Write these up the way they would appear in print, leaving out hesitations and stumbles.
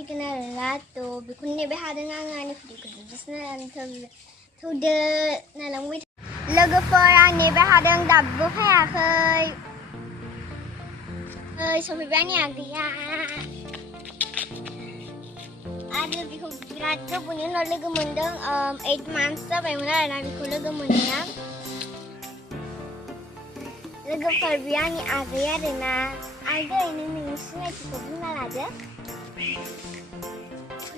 फैगोन आरोना थ' बेखौनो नेबाय हादों आङो आंनि भिडिअखौ जोबजासिम थौदो नायलांबाय लोगोफोर आं नेबाय हादों दाबो फैयाखै सफैबाय आंनि आगैया आरो बेखौ बिराद गोबावनि उनाव लोगो मोनदों 8 months जाबायमोन आरोना बेखौ लोगो मोननाया लोगोफोर बे आंनि आगै आरोना आगै नोंनि सिनायथिखौ बुंना लादो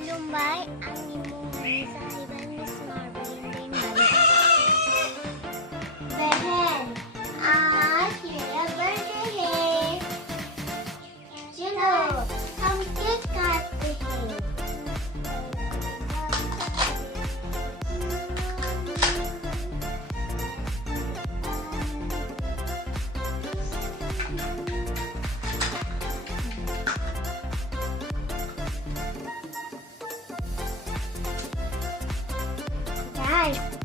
खुलुमबाय आंनि मुङानो जाहैबाय मिस मार्बेलिन दैमारि बहन आज मेरा बर्थडे है चलो हम केक काटते हैं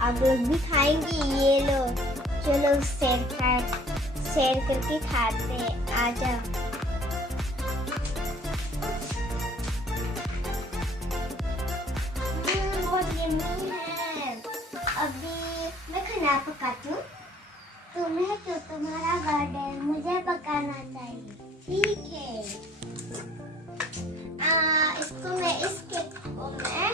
आप लोग भी खाएंगे ये लो चलो शेयर करके खाते हैं आजा बहुत यम्मी है अभी मैं खाना पकाती हूँ तुम्हें तो तुम्हारा बर्थडे मुझे पकाना चाहिए ठीक है इसको मैं इस केक को मैं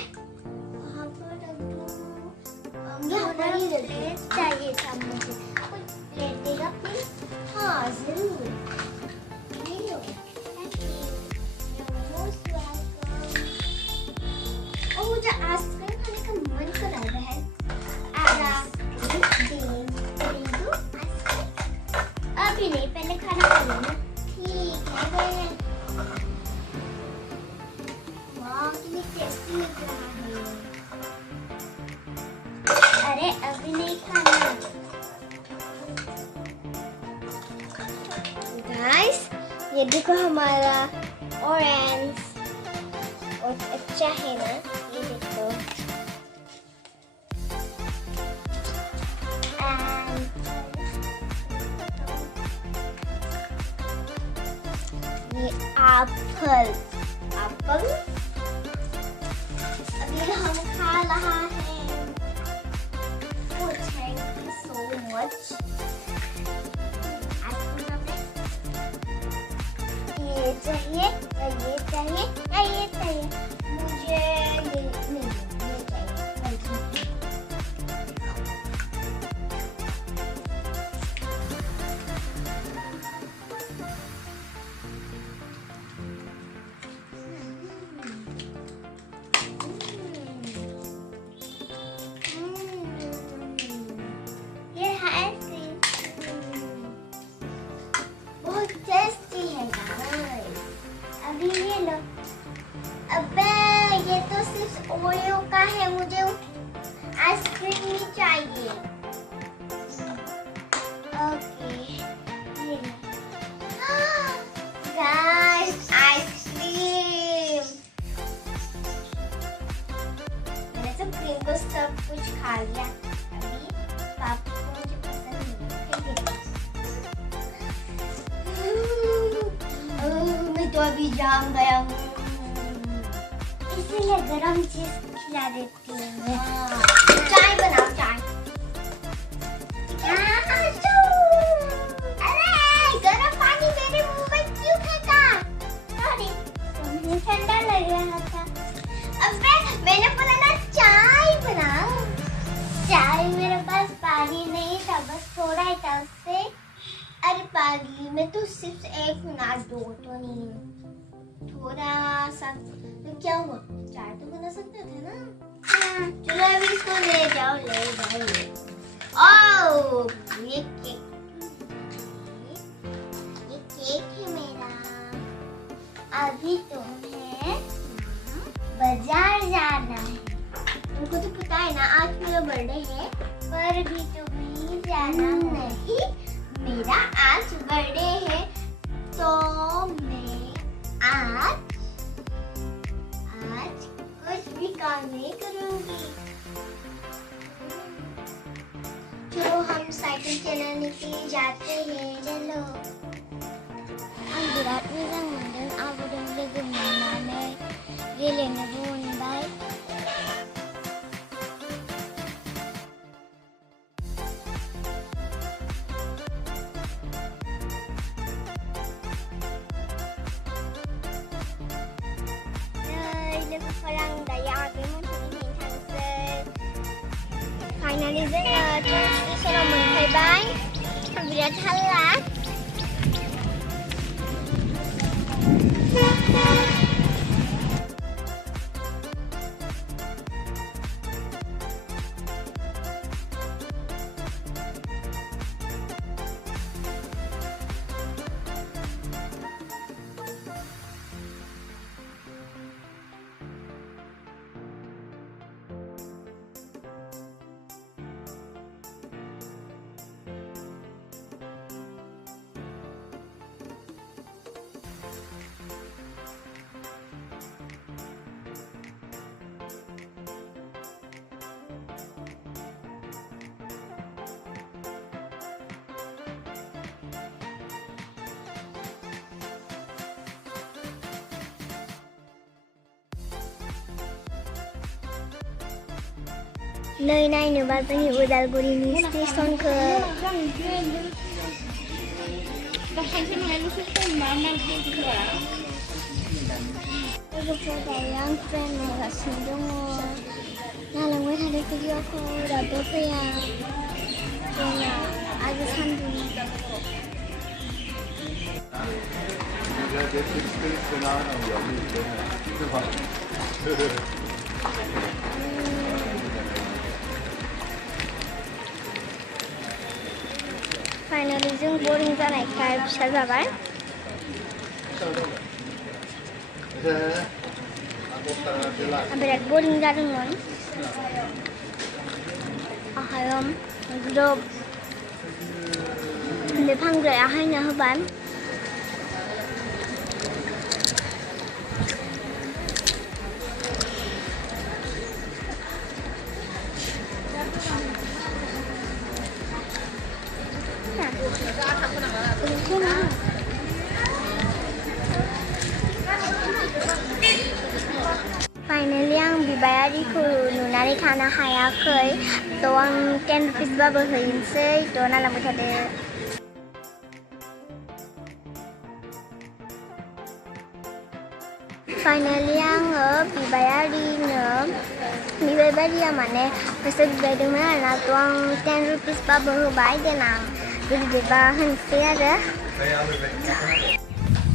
प्लेट चाहिए था मुझे कुछ प्लेट देगा प्लीज हाँ जरूर ये लो और मुझे आइसक्रीम खाने का मन कर रहा है अभी नहीं पहले खाना खा लेना ठीक है वाह कितनी टेस्टी लग रहा है अरे अभी नहीं खाना गाइस ये देखो हमारा ऑरेंज और अच्छा है ना ये देखो ये एप्पल अभी हम खा रहा है Thank you so much. ये चाहिए या ये चाहिए या ये चाहिए मुझे ये चाहिए अबे ये तो सिर्फ ओरियो का है मुझे आइसक्रीम ही चाहिए ओके गाइस आइसक्रीम मैंने तो क्रीम को सब कुछ खा लिया अभी पापा को मुझे पसंद नहीं मैं तो अभी जाम गया हूँ इसलिए गरम चीज खिला देती हूँ चाय बनाओ चाय अरे गरम पानी मेरे मुंह में क्यों फेंका सॉरी मुझे ठंडा लग रहा था अबे मैंने बोला ना चाय बनाओ चाय मेरे पास पानी नहीं था बस थोड़ा ही था उससे अरे पागली मैं तो सिर्फ एक ना दो तो नहीं थोड़ा सा तो क्या हुआ चाय तो बना सकते थे ना चलो अभी इसको ले जाओ ओह ये केक है मेरा अभी तुम्हें बाजार जाना है तुमको तो पता है ना आज मेरा बर्थडे है पर भी तुम्हें जाना नहीं मेरा आज बर्थडे है तो मैं आज कुछ भी काम नहीं करूंगी चलो हम साइकिल चलाने के लिए जाते हैं चलो बिराद मोजां मोनदों आबोदों लोगो मोननानै गेलेनोबो मोनबाय लोगोफोर आं दायो आगै मोनखौ थांसै फाइनालि जोङो ट्रेन स्टेशनाव मोनफैबाय बिराद हाल्ला नै नायनोबा जोंनि उदालगुरिनि स्टेशनखौ लोगोफोर दायो आं ट्रेन नायगासिनो दङ नायलांबाय थानाय भिडिअखौ दाबो फैया ट्रेना आरो सान्दुं फाइनालि जों बरिं जानायखाय फिसा जाबाय बिराद बरिं जादोंमोन आखायाव ग्रोब बे फानग्राया हायना होबाय फाइनालि आं बिबायारिखौ नुनानै थानो हायाखै थ' आं 10 रुपिसबाबो हैनोसै थ' नायलांबाय थादो फाइनालि आङो बिबायारिया माने फैसा बिबायदोंमोन आरोना थ' आं 10 रुपिसबाबो होबाय देनां जुदि बिबा होनोसै आरो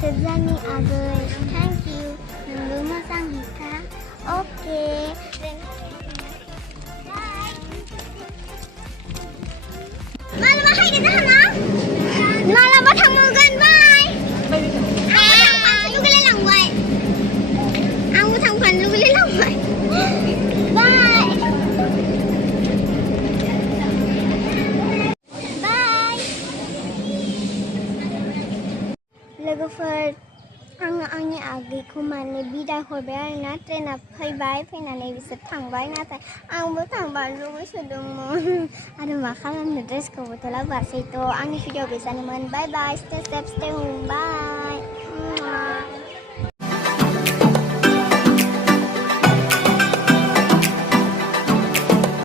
जोबजानि आगै थेंक इउ नोंबो मोजां हेखा अके मालाबा हायगोन जाहाना मालाबा थांगोन बाय लुगैलायलांबाय आंबो थांफानो लुगैलायलांबाय बाय बाय लोगोफोर आङो आंनि आगैखौ माने बिदाय हरबाय आरोना ट्रेना फैबाय फैनानै बिसोर थांबाय नाथाय आंबो थांबानो लुगैसोदोंमोन आरो मा खालामनो ड्रेसखौबोथ' लाबोआसै थ' आंनि भिडिअ बेसानोमोन bye bye stay safe stay home bye